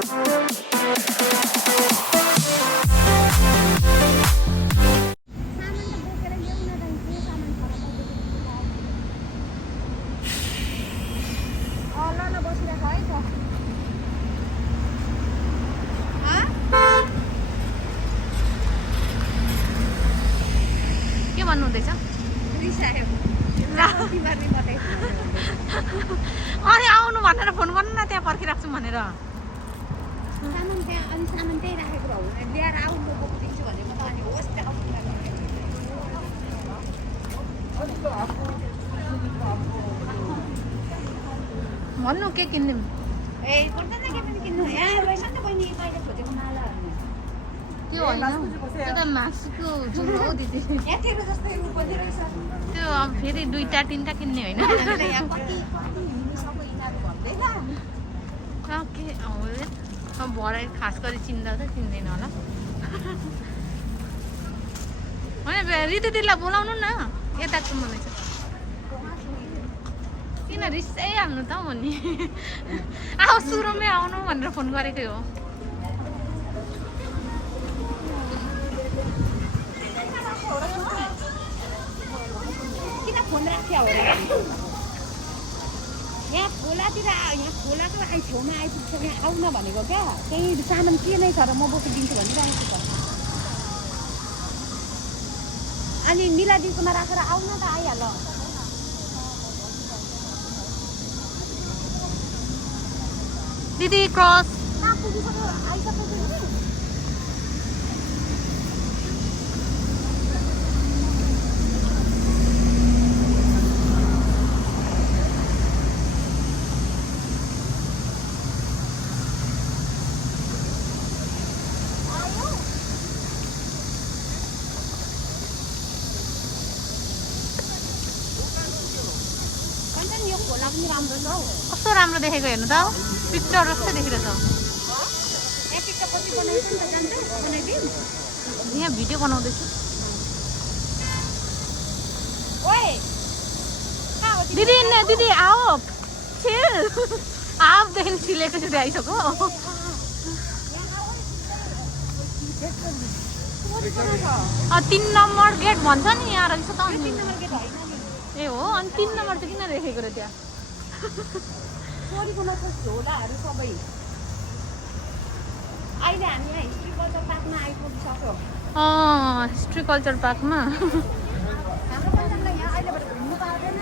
के भन्नुहुँदैछ? अनि आउनु भनेर फोन गर्नु न, त्यहाँ पर्खिराख्छु भनेर। सामान त्यहाँ अनि सामान त्यही राखेको हो भने ल्याएर आउनु बोकिदिन्छु भनेको त अनि होस् त्यहाँ भन्नु के किन्ने? ए कोल्कता के पनि किन्नु यहाँ रहेछ नि त बहिनी मैले खोजेको मालाहरू त्यो होइन, त्यो त मासुको झोल हो दिदी। यहाँतिर जस्तै उ पनि रहेछ त्यो अब फेरि 2टा 3टा किन्ने होइन। यहाँ कति हिँडिसक्यो यिनीहरू भन्दैन के अब भरे खास गरी चिन्दा त चिन्दैन होला। होइन रितु दिदीलाई बोलाउनु न, यता कुम्दैछ। किन रिसै हाल्नु त हो नि। अब सुरुमै आउनु भनेर फोन गरेकै हो। किन फोन राख्यो होला यहाँ खोलातिर यहाँ खोलाको छेउमा आइपुग्छ यहाँ आउन भनेको क्या केही सामान के नै छ र म बोकिदिन्छु भनिरहेको छ अनि मिलादिकोमा राखेर आउन त आइहाल दिदी क्रस आइसक्यो कस्तो राम्रो देखेको हेर्नु त, पिक्चर जस्तै देखिरहेछ। यहाँ भिडियो बनाउँदैछु। दिदी दिदी आओ छिल आपदेखि छिलेको छु आइसक्यो। 3 नम्बर गेट भन्छ नि यहाँ रहेछ त। ए हो, अनि 3 नम्बर चाहिँ किन लेखेको र त्यहाँ? झोलाहरू सबै अहिले हामी यहाँ हिस्ट्री कल्चर पार्कमा आइपुगिसक्यो। हिस्ट्री कल्चर पार्कमा हाम्रो यहाँ अहिलेबाट घुम्नु पाउँदैन।